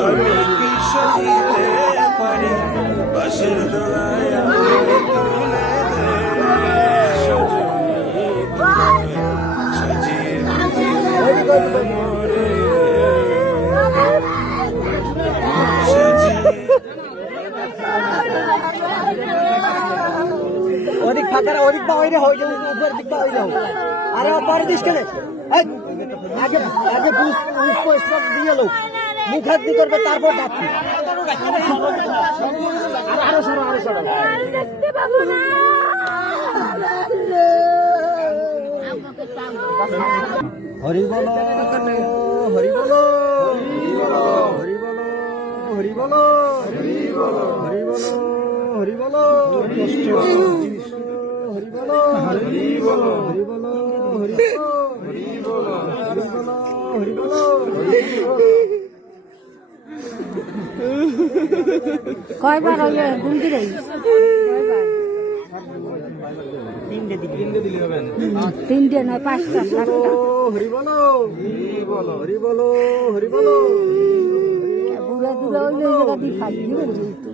আমি কি সহিতে পারি পাশের দোড়ায় তুলে অধিক ফাঁকা অধিক বা হইলে হয়ে যাবে আরে অপর দিস কেন আগে আগে স্পট দিয়ে লোক মুখ হাত দিয়ে করবে, তারপর ডাকবি আরও সরো আরও সরো। হরি বলো হরি বলো হরি বলো হরি বলো হরি বলো হরি বলো হরি বলো হরি বলো হরি বলো হরি বলো হরি বলো হরি বলো হরি বলো কয়বার হইলে গুন্দি রই তিনটে নয় পাঁচটা সাতটা। হরি বলো। হরি বলো হরি বলো হরি বলো। দূরে দূরে হইলে ওই জায়গা দিয়ে খাই দিবে কিন্তু।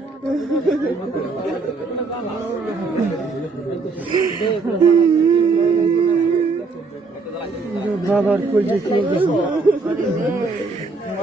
বাবার কই যে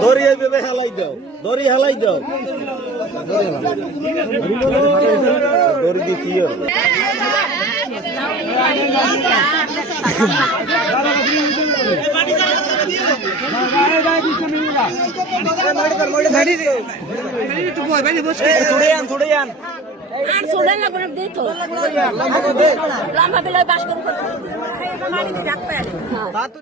দড়ি হেলাই দাও দড়ি হেলাই দাও দড়ি দিয়ে কি হবে আর সোডার লাগবে দিত লম্বা বেলায় বাস করে রাখতে হ্যাঁ।